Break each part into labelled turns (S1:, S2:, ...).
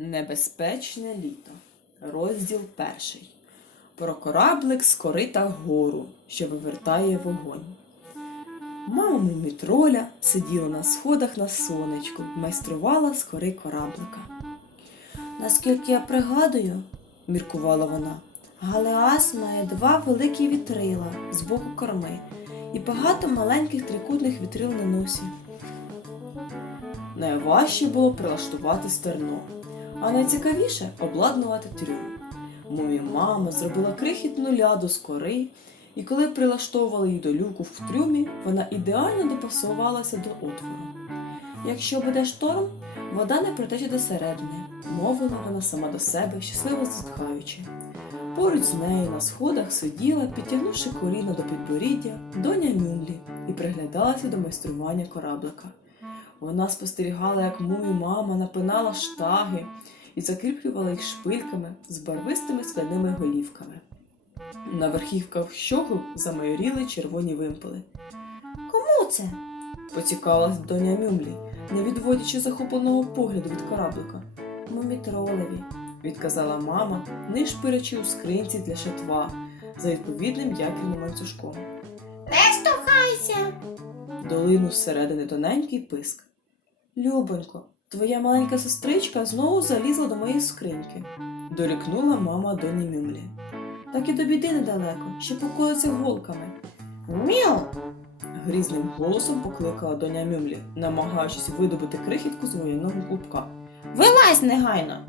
S1: Небезпечне літо. Розділ перший. Про кораблик з корита гору, що вивертає вогонь. Мама мімітроля сиділа на сходах на сонечку, майструвала з кори кораблика. Наскільки я пригадую, міркувала вона, Галеас має два великі вітрила з боку корми і багато маленьких трикутних вітрил на носі. Найважче було прилаштувати стерно, а найцікавіше обладнувати трюм. Мумі мама зробила крихітну ляду з кори, і коли прилаштовували її до люку в трюмі, вона ідеально допасувалася до отвору. Якщо буде шторм, вода не притече до середини, мовила вона сама до себе, щасливо зітхаючи. Поруч з нею на сходах сиділа, підтягнувши коліно до підборіддя, доня Мюмлі і приглядалася до майстрування кораблика. Вона спостерігала, як мумі мама напинала штаги і закріплювала їх шпильками з барвистими скляними голівками. На верхівках щогу замайоріли червоні вимпели. Кому це? поцікавилась доня Мюмлі, не відводячи захопленого погляду від кораблика. Мумітролеві, відказала мама, нишпирячи у скринці для шатва за відповідним якірним ланцюжком.
S2: Не штовхайся.
S1: Долинув зсередини тоненький писк. Любонько, твоя маленька сестричка знову залізла до моєї скриньки, дорікнула мама доні Мюмлі. Так і до біди недалеко, ще покоїться голками.
S2: Мяу.
S1: Грізним голосом покликала доня Мюмлі, намагаючись видобути крихітку з воєнного клубка.
S2: Вилазь негайно.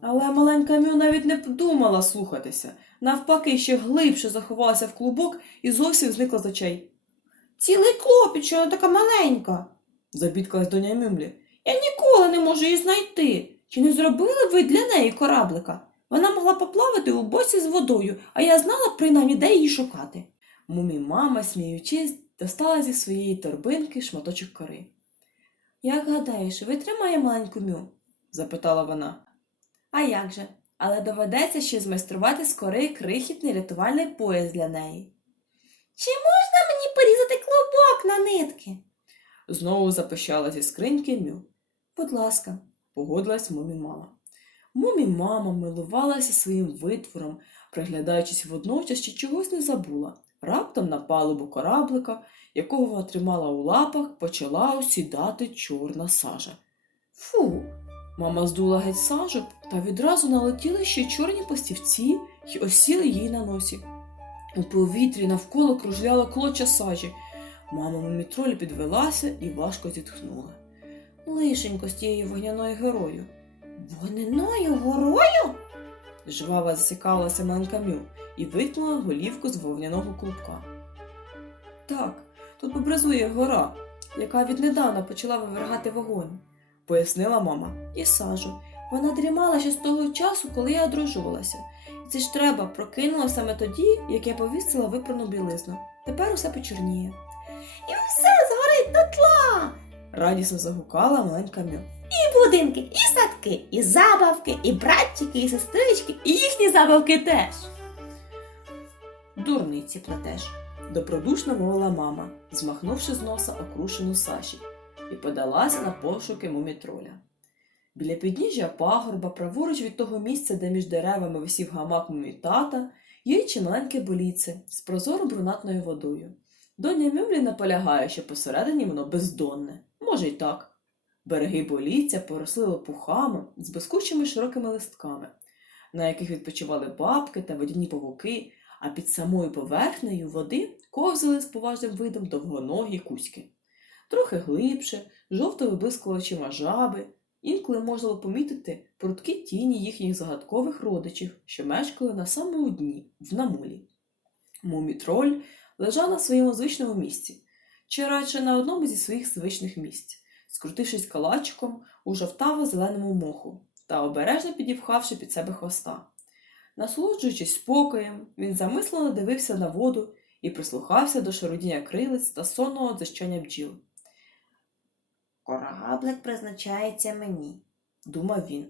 S1: Але маленька Мю навіть не думала слухатися. Навпаки, ще глибше заховалася в клубок і зовсім зникла з очей.
S2: Цілий клопіт, що вона така маленька.
S1: Забідкалась доня Мюмлі.
S2: Я ніколи не можу її знайти. Чи не зробили ви для неї кораблика? Вона могла поплавати у босі з водою, а я знала принаймні, де її шукати.
S1: Мумі мама, сміючись, достала зі своєї торбинки шматочок кори. Як гадаєш, витримає маленьку мю? запитала вона. А як же? Але доведеться ще змайструвати з кори крихітний рятувальний пояс для неї.
S2: Чи можна мені порізати клубок на нитки?
S1: Знову запищала зі скриньки мю. Будь ласка, погодилась мумі мама. Мумі мама милувалася своїм витвором, приглядаючись водночас, чи чогось не забула. Раптом на палубу кораблика, якого вона тримала у лапах, почала осідати чорна сажа. Фу. Мама здула геть сажу, та відразу налетіли ще чорні пластівці й осіли їй на носі. У повітрі навколо кружляла клоча сажі. Мама мумітроль підвелася і важко зітхнула. Лишенько з тією вогняною герою.
S2: Вогненою горою?
S1: Жваво засікалася маленька Мю і викинула голівку з вовняного клубка. Так, тут поблизує гора, яка віднедавна почала вивергати вогонь, пояснила мама. І сажу. Вона дрімала ще з того часу, коли я одружувалася. І це ж треба прокинула саме тоді, як я повісила випрану білизну. Тепер усе почорніє.
S2: І все згорить дотла.
S1: Радісно загукала маленька Мю.
S2: І будинки, і садки, і забавки, і братчики, і сестрички, і їхні забавки теж.
S1: Дурниці плетеш, добродушно мовила мама, змахнувши з носа окрушену саші, і подалася на пошуки мумітроля. Біля підніжжя пагорба, праворуч від того місця, де між деревами висів гамак мумітата, є чималеньке боліце з прозоро брунатною водою. Доня Мюмлі наполягає, що посередині воно бездонне, може й так. Береги боліця поросли лопухами з блискучими широкими листками, на яких відпочивали бабки та водяні павуки, а під самою поверхнею води ковзали з поважним видом довгоногі кузьки. Трохи глибше, жовто виблискували очима жаби, інколи можна було помітити прудкі тіні їхніх загадкових родичів, що мешкали на самому дні, в намулі. Мумітроль лежав на своєму звичному місці, чи радше на одному зі своїх звичних місць, скрутившись калачиком у жовтаво-зеленому моху та обережно підіпхавши під себе хвоста. Насолоджуючись спокоєм, він замислено дивився на воду і прислухався до шарудіння крилиць та сонного дзищання бджіл.
S2: Кораблик призначається мені,
S1: Думав він.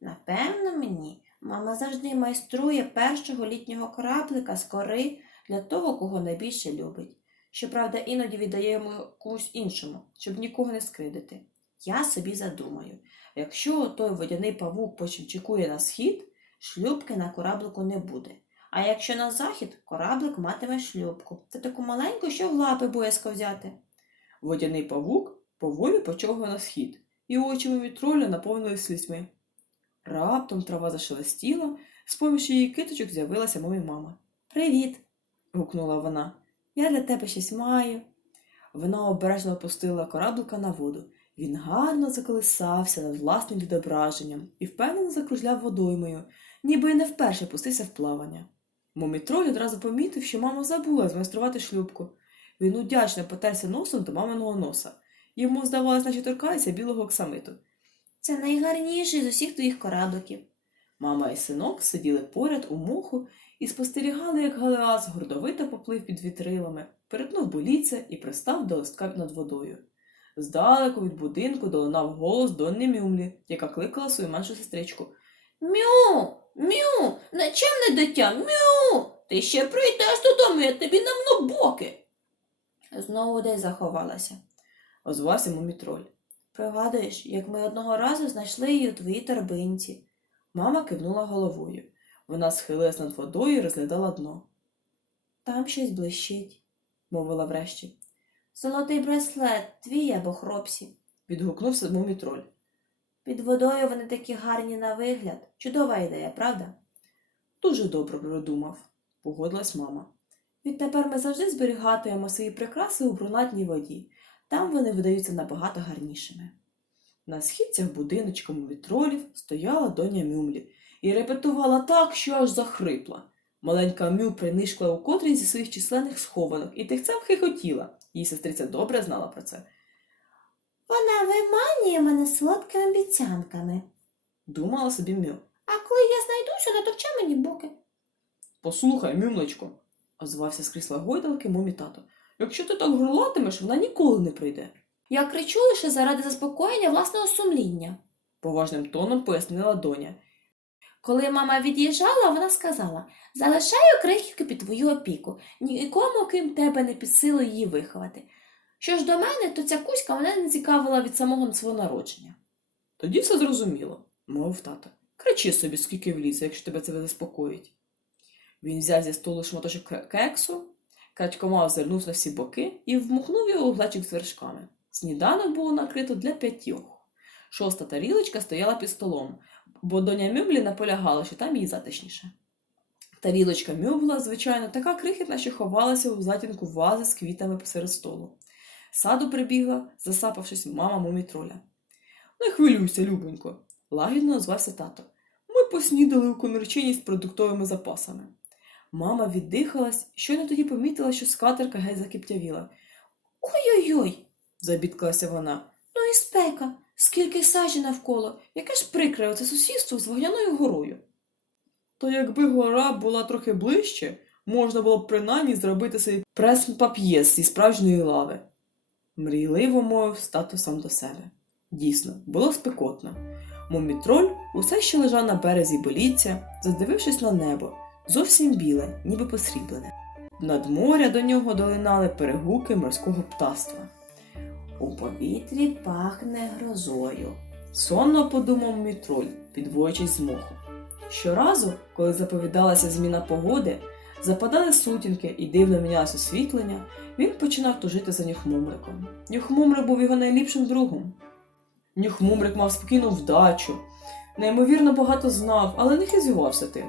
S2: Напевно, мені мама завжди майструє першого літнього кораблика з кори для того, кого найбільше любить.
S1: Щоправда, іноді віддає йому комусь іншому, щоб нікого не скридити.
S2: Я собі задумаю, якщо той водяний павук почимчикує на схід, шлюбки на кораблику не буде. А якщо на захід, кораблик матиме шлюбку. Це таку маленьку, що в лапи боязко взяти.
S1: Водяний павук поволі почав на схід, і очі мумітроля наповнились слізьми. Раптом трава зашелестіла, з поміж її киточок з'явилася мові мама.
S2: Привіт!
S1: Гукнула вона.
S2: Я для тебе щось маю.
S1: Вона обережно опустила кораблика на воду. Він гарно заколисався над власним відображенням і впевнено закружляв водоймою, ніби й не вперше пустився в плавання. Мумітроль одразу помітив, що мама забула змайструвати шлюбку. Він удячно потерся носом до маминого носа. Йому здавалось, наче торкається білого оксамиту.
S2: Це найгарніший з усіх твоїх корабликів.
S1: Мама і синок сиділи поряд у моху і спостерігали, як Галеас гордовито поплив під вітрилами, перетнув боліце і пристав до листка над водою. Здалеку від будинку долинав голос Донни Мюмлі, яка кликала свою меншу сестричку.
S2: Мю, мю, нечемне дитя, мю. Ти ще прийдеш додому, я тобі намну боки. Знову десь заховалася.
S1: Озвався мумітроль.
S2: Пригадуєш, як ми одного разу знайшли її у твоїй торбинці.
S1: Мама кивнула головою. Вона схилилась над водою і розглядала дно.
S2: Там щось блищить.
S1: мовила врешті.
S2: Золотий браслет, твій або хропсі.
S1: Відгукнувся мумітроль.
S2: Під водою вони такі гарні на вигляд. Чудова ідея, правда?
S1: Дуже добре продумав, погодилась мама. Відтепер ми завжди зберігатимемо свої прикраси у брунатній воді. Там вони видаються набагато гарнішими. На східцях будиночком у вітролів стояла доня Мюмлі і репетувала так, що аж захрипла. Маленька Мю принишкла у котрій зі своїх численних схованок і тихцем хихотіла. Її сестриця добре знала про це.
S2: Вона виманює мене солодкими обіцянками.
S1: Думала собі Мю.
S2: А коли я знайдуся, натовче мені боки.
S1: Послухай, мюмлечко, озвався з крісла гойдалки мумі тато. Якщо ти так горлатимеш, вона ніколи не прийде.
S2: Я кричу лише заради заспокоєння власного сумління.
S1: поважним тоном пояснила доня.
S2: Коли мама від'їжджала, вона сказала залишаю крихівки під твою опіку, нікому, крім тебе, не під силу її виховати. Що ж до мене, то ця кузька мене не цікавила від самого свого народження.
S1: Тоді все зрозуміло, мовив тато. Кричи собі, скільки влізе, якщо тебе це заспокоїть. Він взяв зі столу шматочок кексу, крадькома озирнув на всі боки і вмухнув його у глечик з вершками. Сніданок було накрито для п'ятьох. Шоста тарілочка стояла під столом, бо доня Мюблі наполягала, що там їй затишніше. Тарілочка Мю була, звичайно, така крихітна, що ховалася у затінку вази з квітами посеред столу. Саду прибігла, засапавшись, мама мумітроля. Не хвилюйся, Любонько, лагідно назвався тато. Ми поснідали у комірчині з продуктовими запасами. Мама віддихалась, щойно тоді помітила, що скатерка геть закиптявіла.
S2: Ой-ой-ой,
S1: Забідкалася вона.
S2: ну і спека, скільки сажі навколо, яке ж прикре оце сусідство з вогняною горою.
S1: То якби гора була трохи ближче, можна було б принаймні зробити собі прес-пап'є зі справжньої лави. Мрійливо мовив тато сам до себе. Дійсно, було спекотно. Мумітроль усе ще лежав на березі боліття, задивившись на небо, зовсім біле, ніби посріблене. Над моря до нього долинали перегуки морського птаства.
S2: У повітрі пахне грозою.
S1: Сонно подумав мітроль, підводячись з моху. Щоразу, коли заповідалася зміна погоди, западали сутінки і дивно мінялось освітлення, він починав тужити за нюхмумриком. Нюхмумрик був його найліпшим другом. Нюхмумрик мав спокійну вдачу, неймовірно багато знав, але не хизувався тим.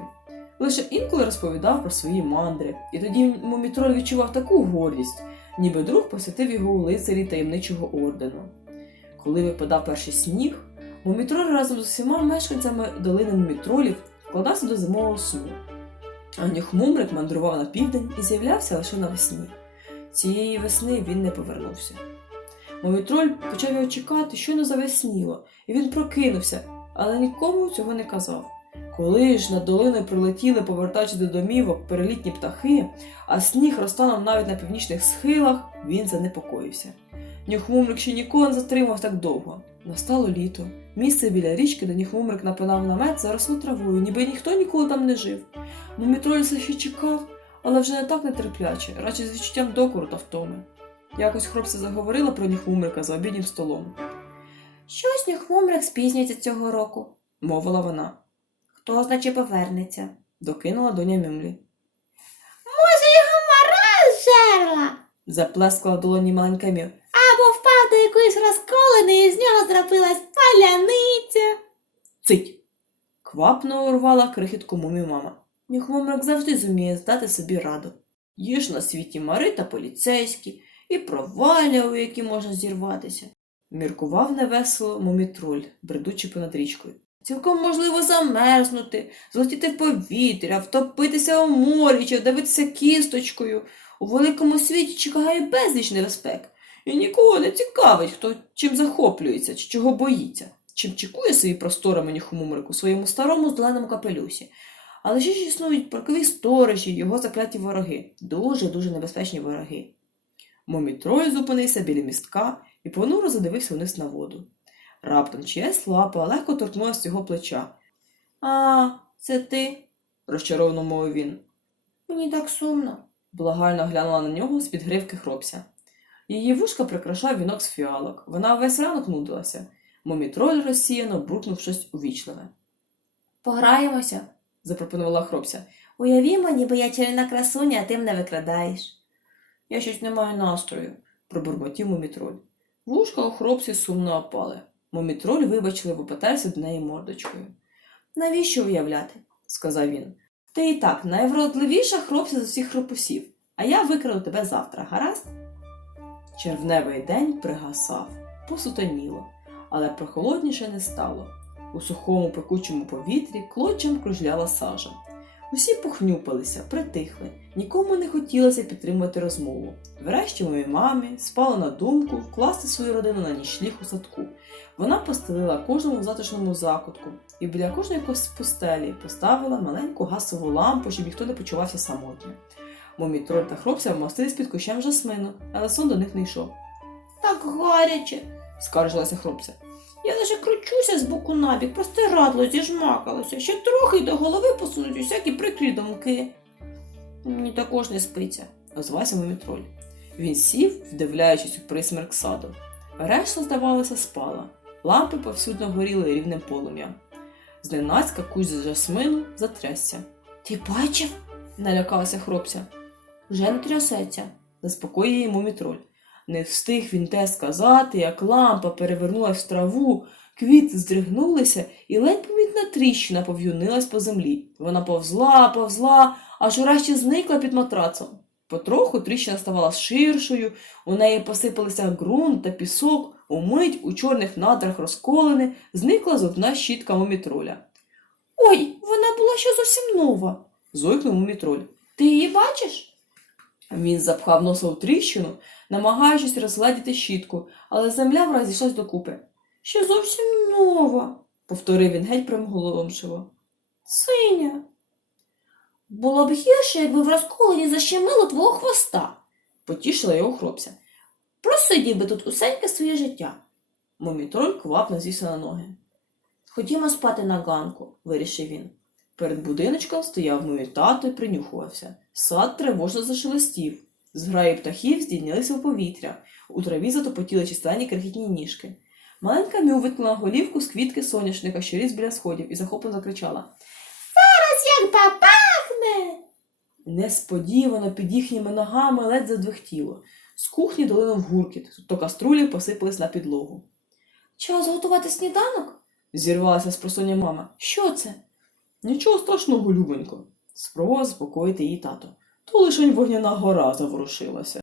S1: Лише інколи розповідав про свої мандри, і тоді мумітроль відчував таку гордість, ніби друг посвятив його у лицарі таємничого ордену. Коли випадав перший сніг, Мумітроль разом з усіма мешканцями долини мумітролів вкладався до зимового сну. А нюхмумрик мандрував на південь і з'являвся лише навесні. Цієї весни він не повернувся. Мумітроль почав його чекати, щойно завесніло, і він прокинувся, але нікому цього не казав. Коли ж над долиною прилетіли, повертаючи до домівок перелітні птахи, а сніг розтанув навіть на північних схилах, він занепокоївся. Нюхмумрик ще ніколи не затримав так довго. Настало літо. Місце біля річки, де Нюхмумрик напинав намет, заросло травою, ніби ніхто ніколи там не жив. Мумітроль все ще чекав, але вже не так нетерпляче, радше з відчуттям докору та втоми. Якось хлопця заговорила про Нюхмумрика за обіднім столом.
S2: Щось Нюхмумрик спізнюється цього року.
S1: мовила вона.
S2: Хто значить повернеться?
S1: Докинула доня Мюмлі.
S2: Може, його мара зжерла?
S1: Заплескала долоні маленька Мю.
S2: Або впав до якоїсь розколини і з нього зробилась паляниця.
S1: Цить! Квапно урвала крихітку мумі мама. Нюхмумрик завжди зуміє здати собі раду. Є ж на світі мари та поліцейські, і проваля, у які можна зірватися. Міркував невесело мумітроль, бредучи понад річкою. Цілком можливо замерзнути, злетіти в повітря, втопитися у морі чи вдавитися кісточкою. У великому світі чекає безліч небезпек. І нікого не цікавить, хто чим захоплюється чи чого боїться, чим чекує свої просторами ніхумумрик у своєму старому зеленому капелюсі. Але ще ж існують паркові сторожі, його закляті вороги, дуже-дуже небезпечні вороги. Момітроль зупинився біля містка і понуро задивився вниз на воду. Раптом чиясь лапа легко торкнулася його плеча. А, це ти? розчаровано мовив він.
S2: Мені так сумно.
S1: Благально глянула на нього з-під гривки хропся. Її вушка прикрашав вінок з фіалок. Вона весь ранок нудилася. Момітроль розсіяно буркнув щось увічливе.
S2: Пограємося.
S1: Запропонувала хропся.
S2: Уявімо, ніби я чарівна красуня, а ти мене викрадаєш.
S1: Я щось не маю настрою, пробурмотів момітроль. Вушка у хропці сумно опали. Момітроль вибачливо потерся до неї мордочкою. Навіщо уявляти? сказав він. Ти і так найвродливіша хропця з усіх хропусів, а я викраду тебе завтра, гаразд? Червневий день пригасав, посутоніло, але прохолодніше не стало. У сухому пекучому повітрі клочем кружляла сажа. Усі похнюпалися, притихли, нікому не хотілося підтримувати розмову. Врешті моїй мамі спало на думку вкласти свою родину на нічліг у садку. Вона постелила кожному затишному закутку і біля кожної постелі поставила маленьку гасову лампу, щоб ніхто не почувався самотньо. Момі троль та хлопця вмостились під кущем жасмину, але сон до них не йшов.
S2: Так гаряче.
S1: Скаржилася хлопця.
S2: Я лише кручуся з боку на бік, простирадло зіжмакалося. Ще трохи й до голови посунуть усякі прикрі думки. Мені також не спиться.
S1: озвався Момітроль. Він сів, вдивляючись у присмерк саду. Решта, здавалося, спала. Лампи повсюдно горіли рівним полум'ям. Зненацька кусь з жасмину затрясся.
S2: Ти бачив?
S1: Налякалася хлопця.
S2: Вже не трясеться.
S1: Заспокоює йому мітроль. Не встиг він те сказати, як лампа перевернулась в траву, квіти здригнулися, і ледь помітна тріщина пов'юнилась по землі. Вона повзла, повзла, аж урешті зникла під матрацом. Потроху тріщина ставала ширшою, у неї посипалися ґрунт та пісок, умить у чорних надрах розколини зникла зубна щітка мумітроля.
S2: Ой, вона була ще зовсім нова.
S1: Зойкнув мумітроль.
S2: Ти її бачиш?
S1: Він запхав носа у тріщину, намагаючись розгледіти щітку, але земля враз зійшлась докупи.
S2: Ще зовсім нова.
S1: Повторив він геть примголомшиво.
S2: Синя. Було б гірше, якби в розколені защемило твого хвоста.
S1: Потішила його хлопця.
S2: Просидів би тут усеньке своє життя.
S1: Момітроль квапно зівся на ноги.
S2: Ходімо спати на ганку.
S1: Вирішив він. Перед будиночком стояв мій тато і принюхувався. Сад тривожно зашелестів. Зграї птахів здійнялися в повітря. У траві затопотіли численні крихітні ніжки. Маленька Мю виткнула голівку з квітки соняшника, що ріс біля сходів, і захоплено закричала.
S2: Зараз Як папахне.
S1: Несподівано під їхніми ногами ледь задвихтіло. З кухні долинув гуркіт, то каструлі посипались на підлогу.
S2: Час готувати сніданок?
S1: Зірвалася з просоння мама.
S2: Що це?
S1: Нічого страшного, любонько, спробував заспокоїти її тато. То лишень вогняна гора заворушилася.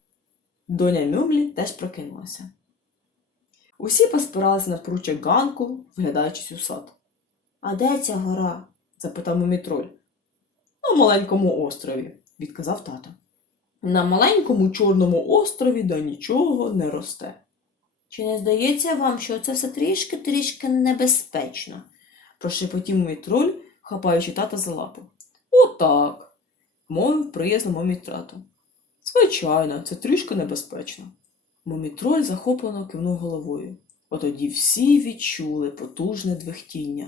S1: Доня Мюмлі теж прокинулася. Усі поспиралися на пруччя ганку, вглядаючись у сад.
S2: А де ця гора?
S1: запитав мумітроль. На маленькому острові, відказав тато. На маленькому чорному острові де нічого не росте.
S2: Чи не здається вам, що це все трішки-трішки небезпечно?
S1: прошепотів мумітроль, хапаючи тата за лапу. Отак, мовив приязно мумітрато. Звичайно, це трішки небезпечно. Мумітроль захоплено кивнув головою. Отоді всі відчули потужне двихтіння.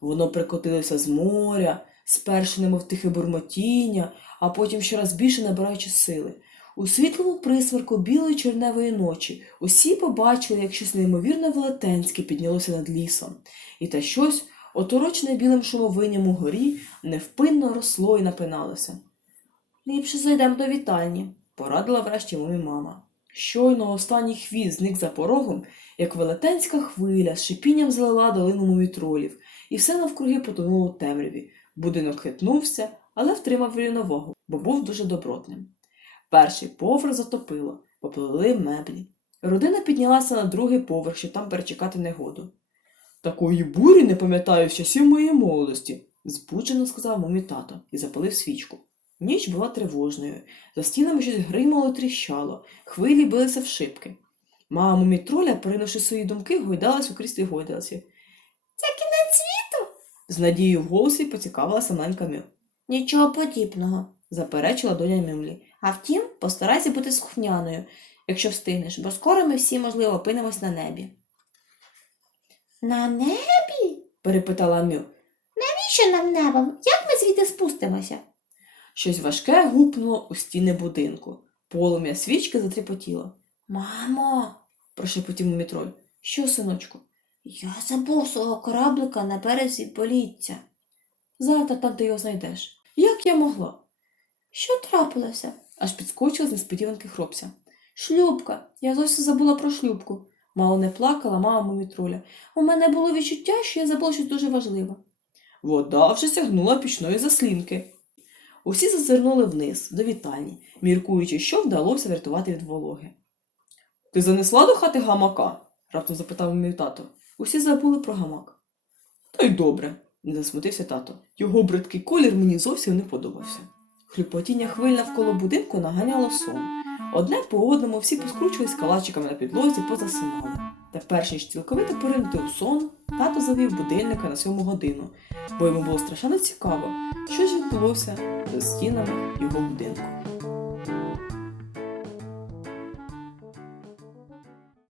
S1: Воно прикотилося з моря, спершу немов тихе бурмотіння, а потім щораз більше набираючи сили. У світлому присмерку білої черневої ночі усі побачили, як щось неймовірно велетенське піднялося над лісом, і те щось, оторочене білим шумовинням у горі, невпинно росло і напиналося. Ліпше зайдемо до вітальні, порадила врешті мамі мама. Щойно останній хвіст зник за порогом, як велетенська хвиля з шипінням залила долину мумітролів, і все навкруги потонуло темряві. Будинок хитнувся, але втримав рівновагу, бо був дуже добротним. Перший поверх затопило, поплили меблі. Родина піднялася на другий поверх, щоб там перечекати негоду. Такої бурі не пам'ятаю з часів моєї молодості, збуджено сказав мамі тато і запалив свічку. Ніч була тривожною, за стінами щось гримало тріщало, хвилі билися в шибки. Мама мумітроля, перенувши свої думки, гойдалась у кріслі гойдалці.
S2: Це кінець світу?
S1: З надією в голосі поцікавилася маленька Мю.
S2: Нічого подібного.
S1: Заперечила доня Мюмлі.
S2: А втім, постарайся бути слухняною, якщо встигнеш, бо скоро ми всі, можливо, опинимось на небі. На небі?
S1: перепитала Мю.
S2: Навіщо нам небо? Як ми звідти спустимося?
S1: Щось важке гупнуло у стіни будинку. Полум'я свічки затріпотіло.
S2: Мамо,
S1: Прошепотів мумітроль. Що, синочку?
S2: я забув свого кораблика на березі поліття.
S1: Завтра там ти його знайдеш. Як я могла?
S2: Що трапилося?
S1: Аж підскочила з несподіванки хлопця. Шлюбка. Я зовсім забула про шлюбку. Мало не плакала мама мумітроля. У мене було відчуття, що я забула щось дуже важливе. Вода вже сягнула пічної заслінки. Усі зазирнули вниз, до вітальні, міркуючи, що вдалося врятувати від вологи. Ти занесла до хати гамака? раптом запитав мій тато. Усі забули про гамак. Та й добре, не засмутився тато. Його бридкий колір мені зовсім не подобався. Хлюпотіння хвиль навколо будинку наганяло сон. Одне по одному всі поскручувались калачиками на підлозі, позасинали. Та перш ніж цілковито поринути у сон, тато завів будильника на сьому годину, бо йому було страшенно цікаво, що ж відбулося за стінами його будинку.